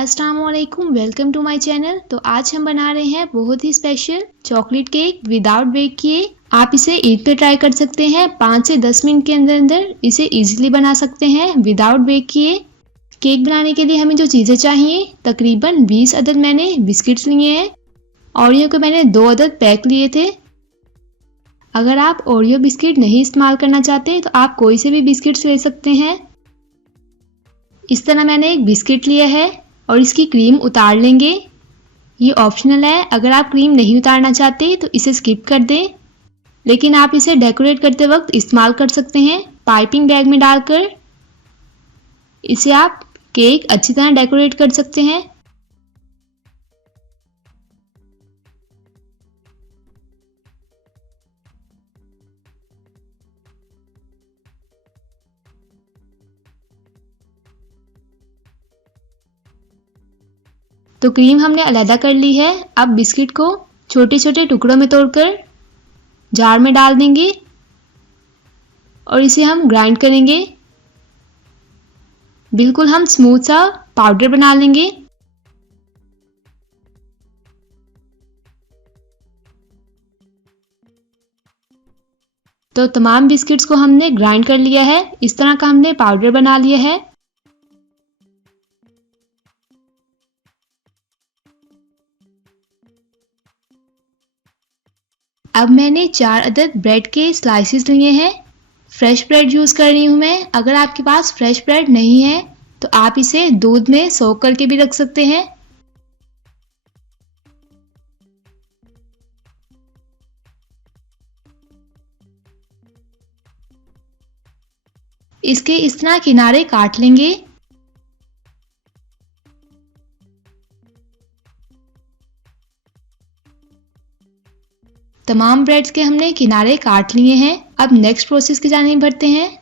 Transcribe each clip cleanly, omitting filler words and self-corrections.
अस्सलामुअलैकुम, welcome to my channel. तो आज हम बना रहे हैं बहुत ही special chocolate cake without bake किए। आप इसे ईद पे ट्राई कर सकते हैं। 5 से 10 मिनट के अंदर अंदर इसे इजीली बना सकते हैं विदाउट बेक किए। केक बनाने के लिए हमें जो चीज़ें चाहिए, तकरीबन 20 अदद मैंने बिस्किट्स लिए हैं। ओरियो के मैंने 2 अदद पैक लिए थे। अगर आप ओरियो बिस्किट नहीं इस्तेमाल करना चाहते तो आप कोई से भी बिस्किट्स ले सकते हैं। इस तरह मैंने एक बिस्किट लिया है और इसकी क्रीम उतार लेंगे। ये ऑप्शनल है, अगर आप क्रीम नहीं उतारना चाहते तो इसे स्किप कर दें, लेकिन आप इसे डेकोरेट करते वक्त इस्तेमाल कर सकते हैं। पाइपिंग बैग में डालकर इसे आप केक अच्छी तरह डेकोरेट कर सकते हैं। तो क्रीम हमने अलहदा कर ली है। अब बिस्किट को छोटे छोटे टुकड़ों में तोड़कर जार में डाल देंगे और इसे हम ग्राइंड करेंगे। बिल्कुल हम स्मूथ सा पाउडर बना लेंगे। तो तमाम बिस्किट्स को हमने ग्राइंड कर लिया है। इस तरह का हमने पाउडर बना लिया है। अब मैंने 4 अदद ब्रेड के स्लाइसेस लिए हैं। फ्रेश ब्रेड यूज़ कर रही हूँ मैं। अगर आपके पास फ्रेश ब्रेड नहीं है तो आप इसे दूध में सोक करके भी रख सकते हैं। इसके इस तरह किनारे काट लेंगे। तमाम ब्रेड्स के हमने किनारे काट लिए हैं। अब नेक्स्ट प्रोसेस की जानिब बढ़ते हैं।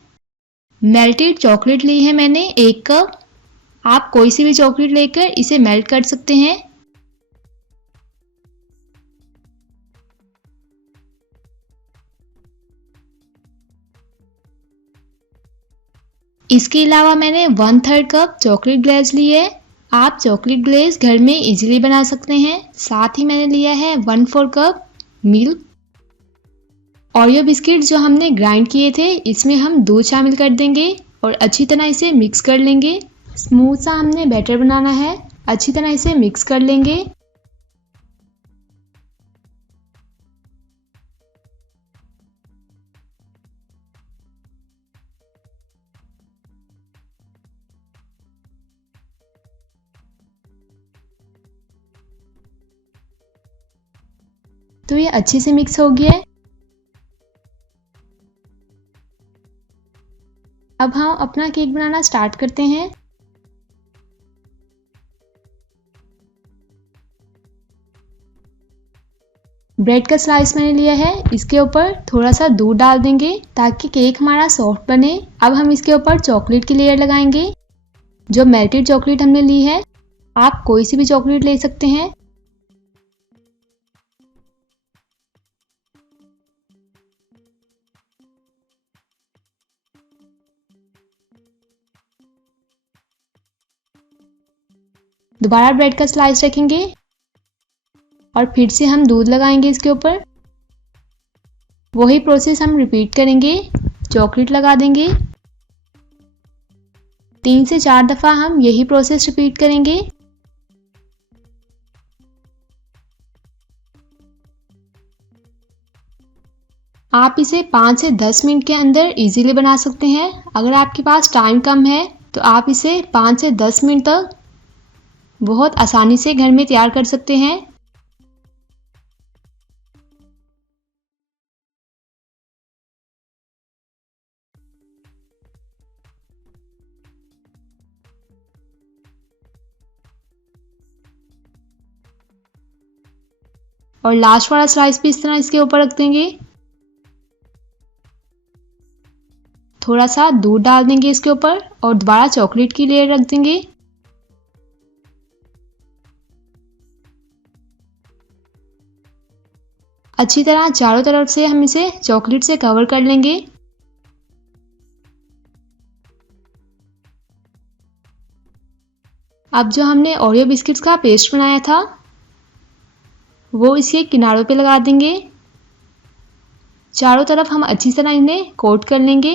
मेल्टेड चॉकलेट ली है मैंने 1 कप। आप कोई सी भी चॉकलेट लेकर इसे मेल्ट कर सकते हैं। इसके अलावा मैंने 1/3 कप चॉकलेट ग्लेज ली है। आप चॉकलेट ग्लेज घर में इजीली बना सकते हैं। साथ ही मैंने लिया है 1/4 कप मिल्क। ओरियो बिस्किट जो हमने ग्राइंड किए थे, इसमें हम दूध शामिल कर देंगे और अच्छी तरह इसे मिक्स कर लेंगे। स्मूथ सा हमने बैटर बनाना है। अच्छी तरह इसे मिक्स कर लेंगे। तो ये अच्छे से मिक्स हो गया है। अब हम अपना केक बनाना स्टार्ट करते हैं। ब्रेड का स्लाइस मैंने लिया है। इसके ऊपर थोड़ा सा दूध डाल देंगे ताकि केक हमारा सॉफ्ट बने। अब हम इसके ऊपर चॉकलेट की लेयर लगाएंगे। जो मेल्टेड चॉकलेट हमने ली है, आप कोई सी भी चॉकलेट ले सकते हैं। दोबारा ब्रेड का स्लाइस रखेंगे और फिर से हम दूध लगाएंगे इसके ऊपर। वही प्रोसेस हम रिपीट करेंगे। चॉकलेट लगा देंगे। 3 से 4 दफ़ा हम यही प्रोसेस रिपीट करेंगे। आप इसे 5 से 10 मिनट के अंदर इजीली बना सकते हैं। अगर आपके पास टाइम कम है तो आप इसे 5 से 10 मिनट तक बहुत आसानी से घर में तैयार कर सकते हैं। और लास्ट वाला स्लाइस भी इस तरह इसके ऊपर रख देंगे। थोड़ा सा दूध डाल देंगे इसके ऊपर और दोबारा चॉकलेट की लेयर रख देंगे। अच्छी तरह चारों तरफ से हम इसे चॉकलेट से कवर कर लेंगे। अब जो हमने ओरियो बिस्किट्स का पेस्ट बनाया था वो इसके किनारों पे लगा देंगे। चारों तरफ हम अच्छी तरह इन्हें कोट कर लेंगे।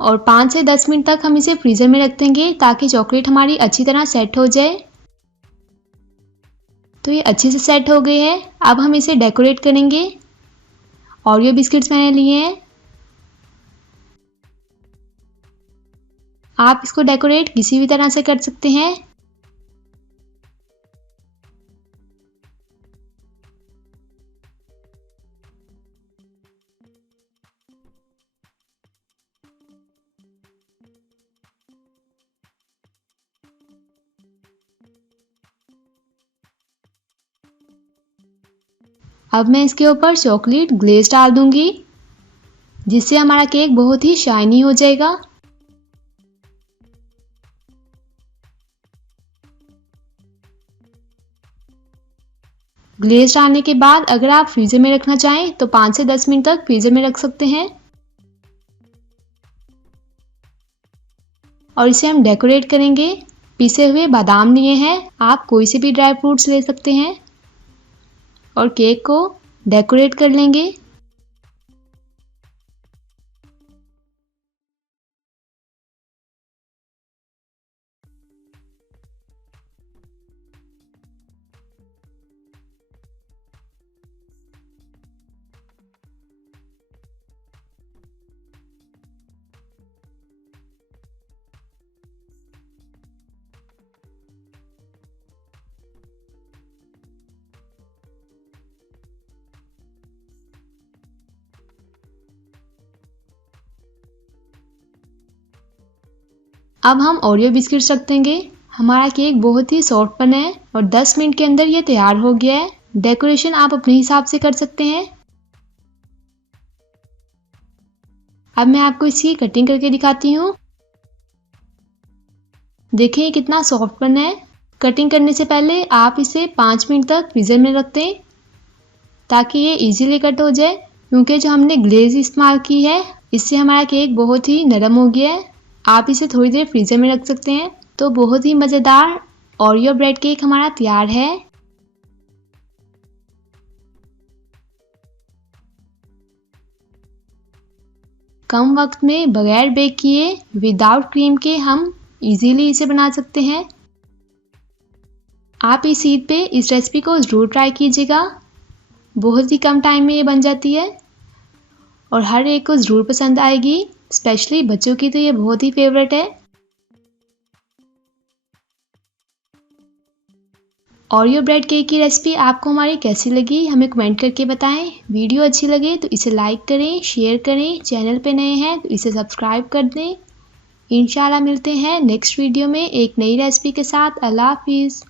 और 5 से 10 मिनट तक हम इसे फ्रीजर में रख देंगे ताकि चॉकलेट हमारी अच्छी तरह सेट हो जाए। तो ये अच्छे से सेट हो गए हैं। अब हम इसे डेकोरेट करेंगे। ओरियो बिस्किट्स मैंने लिए हैं। आप इसको डेकोरेट किसी भी तरह से कर सकते हैं। अब मैं इसके ऊपर चॉकलेट ग्लेज डाल दूंगी जिससे हमारा केक बहुत ही शाइनी हो जाएगा। ग्लेज डालने के बाद अगर आप फ्रीजर में रखना चाहें तो 5 से 10 मिनट तक फ्रीजर में रख सकते हैं। और इसे हम डेकोरेट करेंगे। पिसे हुए बादाम लिए हैं, आप कोई से भी ड्राई फ्रूट्स ले सकते हैं और केक को डेकोरेट कर लेंगे। अब हम ओरियो बिस्किट्स रख देंगे। हमारा केक बहुत ही सॉफ्ट बना है और 10 मिनट के अंदर ये तैयार हो गया है। डेकोरेशन आप अपने हिसाब से कर सकते हैं। अब मैं आपको इसकी कटिंग करके दिखाती हूँ। देखिए ये कितना सॉफ्ट बना है। कटिंग करने से पहले आप इसे 5 मिनट तक फ्रीजर में रख दें ताकि ये इजीली कट हो जाए, क्योंकि जो हमने ग्लेज इस्तेमाल की है इससे हमारा केक बहुत ही नरम हो गया है। आप इसे थोड़ी देर फ्रीजर में रख सकते हैं। तो बहुत ही मज़ेदार ओरियो ब्रेड केक हमारा तैयार है। कम वक्त में बगैर बेक किए विदाउट क्रीम के हम इजीली इसे बना सकते हैं। आप इस ईद पे इस रेसिपी को ज़रूर ट्राई कीजिएगा। बहुत ही कम टाइम में ये बन जाती है और हर एक को ज़रूर पसंद आएगी। स्पेशली बच्चों की तो ये बहुत ही फेवरेट है। ओरियो ब्रेड केक की रेसिपी आपको हमारी कैसी लगी हमें कमेंट करके बताएं। वीडियो अच्छी लगे तो इसे लाइक करें, शेयर करें। चैनल पे नए हैं तो इसे सब्सक्राइब कर दें। इंशाल्लाह मिलते हैं नेक्स्ट वीडियो में एक नई रेसिपी के साथ। अल्लाह हाफिज़।